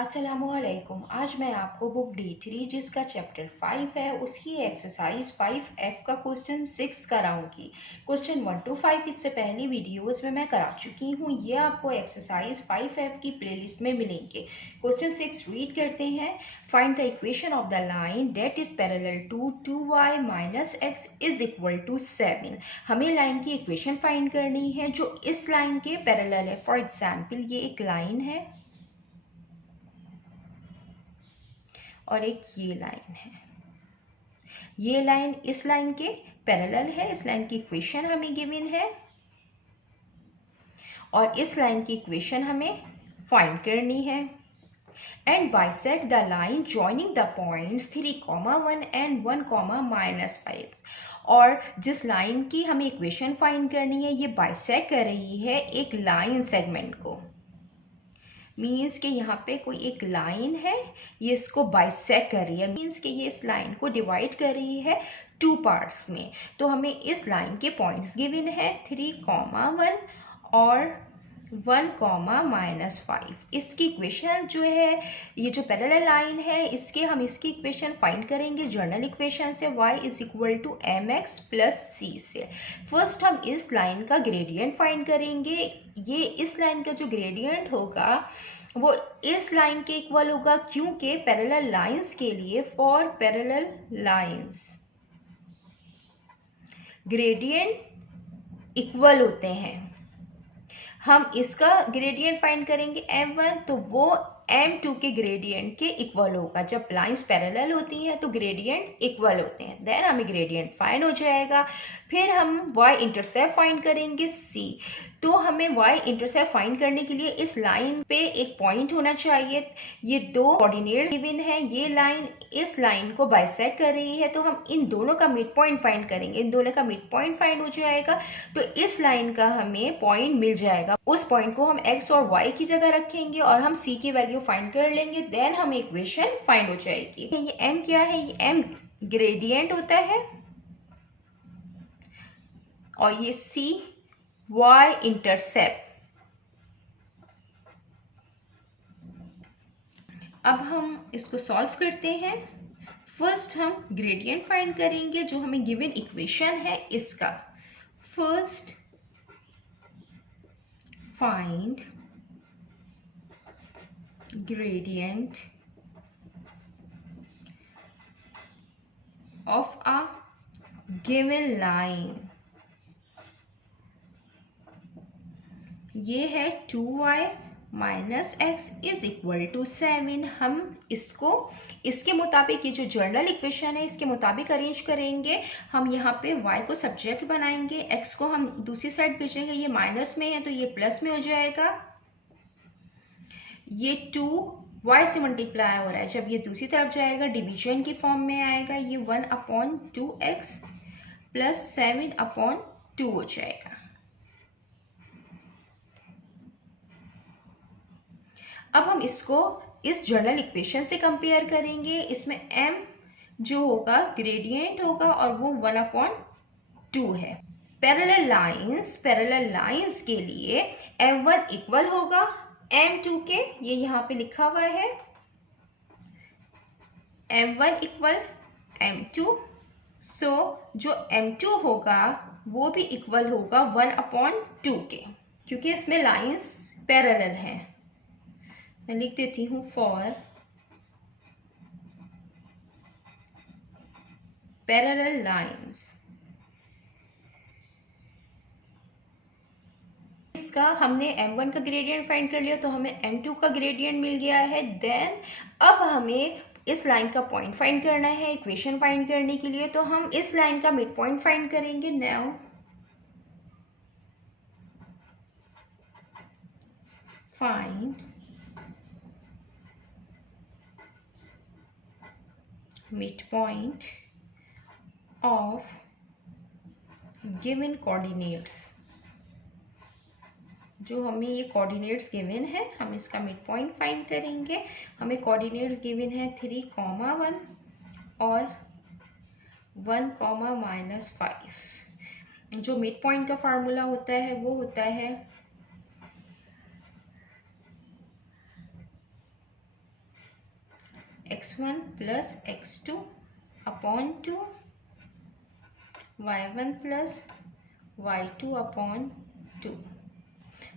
अस्सलामुअलैकुम। आज मैं आपको बुक D3 जिसका चैप्टर 5 है उसकी एक्सरसाइज 5F का क्वेश्चन 6 कराऊंगी। क्वेश्चन 1 to 5 इससे पहली वीडियोस में मैं करा चुकी हूँ। ये आपको एक्सरसाइज 5F की प्लेलिस्ट में मिलेंगे। क्वेश्चन 6 रीड करते हैं। Find the equation of the line that is parallel to 2y minus x is equal to 7। हमें लाइन की इक्वेशन फाइंड करनी है जो इस लाइन के पैरेलल है। फॉर एग्जाम्पल ये एक लाइन है और एक ये लाइन है। ये लाइन इस लाइन के पैरेलल है। इस लाइन की इक्वेशन हमें गिवन है और इस लाइन की इक्वेशन हमें फाइंड करनी है। And bisect the line joining the points 3,1 and 1,-5। और जिस लाइन की हमें इक्वेशन फाइंड करनी है ये बाइसेक्ट कर रही है एक लाइन सेगमेंट को। मीन्स कि यहाँ पे कोई एक लाइन है, ये इसको बाइसेक्ट कर रही है। मीन्स कि ये इस लाइन को डिवाइड कर रही है टू पार्ट्स में। तो हमें इस लाइन के पॉइंट्स गिवन है 3,1 और 1,-5। इसकी इक्वेशन जो है, ये जो पैरेलल लाइन है इसके हम इसकी इक्वेशन फाइंड करेंगे जर्नल इक्वेशन से y is equal to mx plus c से। फर्स्ट हम इस लाइन का ग्रेडियंट फाइंड करेंगे। ये इस लाइन का जो ग्रेडियंट होगा वो इस लाइन के इक्वल होगा, क्योंकि पैरेलल लाइंस के लिए for parallel lines gradient equal होते हैं। हम इसका ग्रेडियंट फाइंड करेंगे m1, तो वो m2 के ग्रेडियंट के इक्वल होगा। जब लाइंस पैरेलल होती हैं तो ग्रेडियंट इक्वल होते हैं, देन हमें ग्रेडियंट फाइंड हो जाएगा। फिर हम y इंटरसेप्ट फाइंड करेंगे c। तो हमें y इंटरसेप्ट फाइंड करने के लिए इस लाइन पे एक पॉइंट होना चाहिए। ये दो कोऑर्डिनेट्स गिवन है, ये लाइन इस लाइन को बाइसेक्ट कर रही है, तो हम इन दोनों का मिड पॉइंट फाइंड करेंगे। इन दोनों का मिड पॉइंट फाइंड हो जाएगा तो इस लाइन का हमें पॉइंट मिल जाएगा। उस पॉइंट को हम x और y की जगह रखेंगे और हम c की वैल्यू फाइंड कर लेंगे, देन हमें इक्वेशन फाइंड हो जाएगी। ये m क्या है? ये m ग्रेडियंट होता है और ये c y इंटरसेप्ट। अब हम इसको सॉल्व करते हैं। फर्स्ट हम ग्रेडियंट फाइंड करेंगे जो हमें गिवन इक्वेशन है इसका। First find gradient of a given line। ये है 2y minus x is equal to 7। हम इसको इसके मुताबिक, ये जो जर्नल इक्वेशन है इसके मुताबिक अरेंज करेंगे। हम यहाँ पे y को सब्जेक्ट बनाएंगे, x को हम दूसरी साइड भेजेंगे। ये माइनस में है तो ये प्लस में हो जाएगा। ये 2 y से मल्टीप्लाई हो रहा है, जब ये दूसरी तरफ जाएगा डिवीजन की फॉर्म में आएगा। ये 1/2x प्लस 7/2 हो जाएगा। अब हम इसको इस जर्नल इक्वेशन से कंपेयर करेंगे। इसमें m जो होगा ग्रेडियंट होगा और वो 1/2 है। पैरेलल लाइंस के लिए m1 इक्वल होगा m2 के, ये यहाँ पे लिखा हुआ है m1 इक्वल m2। सो जो m2 होगा वो भी इक्वल होगा 1/2 के, क्योंकि इसमें लाइंस पैरेलल हैं। मैं लिख देती हूँ फॉर पैरेलल लाइंस। इसका हमने m1 का ग्रेडियंट फाइंड कर लिया तो हमें m2 का ग्रेडियंट मिल गया है। देन अब हमें इस लाइन का पॉइंट फाइंड करना है इक्वेशन फाइंड करने के लिए। तो हम इस लाइन का मिड पॉइंट फाइंड करेंगे। Now find midpoint of given coordinates। जो हमें ये कोऑर्डिनेट्स गिवन है हम इसका मिड पॉइंट फाइंड करेंगे। हमें कोऑर्डिनेट्स गिवन है 3,1 और 1,-5। जो मिड पॉइंट का फार्मूला होता है वो होता है x1 plus x2 upon 2, y1 plus y2 upon 2।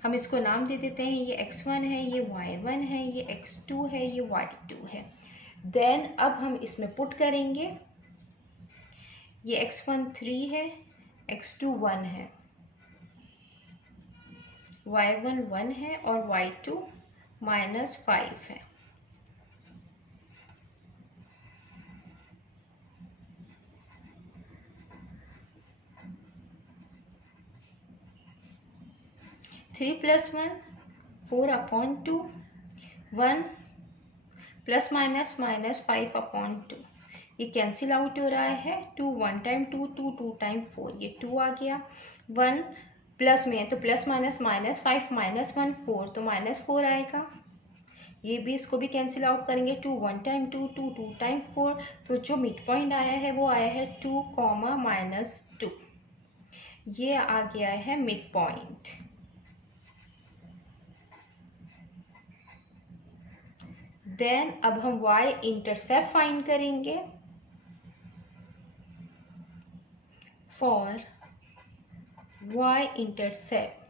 हम इसको नाम दे देते हैं, ये x1 है, ये y1 है, ये x2 है, ये y2 है। देन अब हम इसमें पुट करेंगे, ये x1 3 है, x2 1 है, y1 1 है और y2 -5 है। Three plus 1 4 upon 2, 1 plus minus -5 upon 2, ये कैंसिल आउट हो रहा है। 2 1 टाइम 2, 2 2 टाइम 4, ये 2 आ गया। 1 प्लस में है तो प्लस माइनस -5 -1 4, तो -4 आएगा। ये भी, इसको भी कैंसिल आउट करेंगे। 2 1 टाइम 2, 2 2 टाइम 4, तो जो मिड पॉइंट आया है वो आया है 2, -2। ये आ गया है मिड पॉइंट। देन अब हम y इंटरसेप्ट फाइंड करेंगे। For y intercept,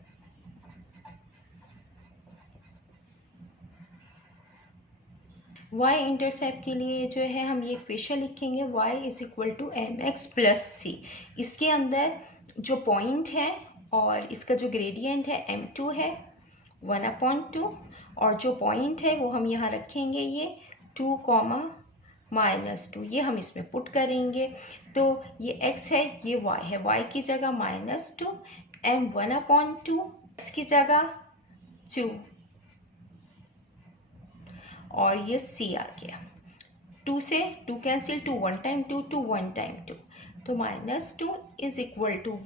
y intercept के लिए जो है हम ये इक्वेशन लिखेंगे, y = mx + c। इसके अंदर जो पॉइंट है और इसका जो ग्रेडियंट है m2 है 1/2, और जो पॉइंट है वो हम यहाँ रखेंगे ये 2, -2, ये हम इसमें पुट करेंगे। तो ये x है, ये y है, y की जगह -2, m 1/2, x की जगह 2, और ये c आ गया। 2 से 2 कैंसिल, 2 1 टाइम 2, 2 1 टाइम 2, तो -2 =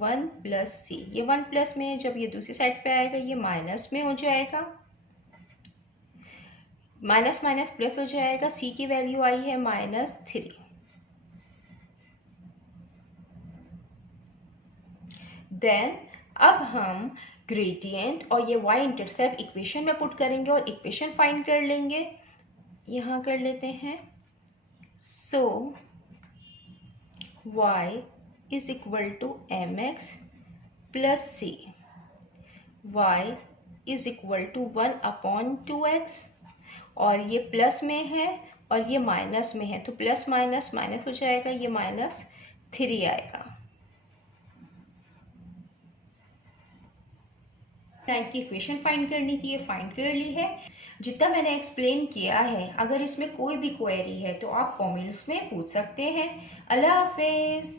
1 + c। ये 1 प्लस में है, जब ये दूसरी साइड पे आएगा ये माइनस में हो जाएगा, माइनस माइनस प्लस हो जाएगा। c की वैल्यू आई है -3। देन अब हम ग्रेडियंट और ये y इंटरसेप्ट इक्वेशन में पुट करेंगे और इक्वेशन फाइंड कर लेंगे। यहाँ कर लेते हैं। सो y = mx + c, y = 1/2x, और ये प्लस में है और ये माइनस में है, तो प्लस माइनस माइनस हो जाएगा, ये -3 आएगा। टाइप की इक्वेशन फाइंड करनी थी, ये फाइंड कर ली है। जितना मैंने एक्सप्लेन किया है, अगर इसमें कोई भी क्वेरी है तो आप कमेंट्स में पूछ सकते हैं। अल्लाह हाफिज़।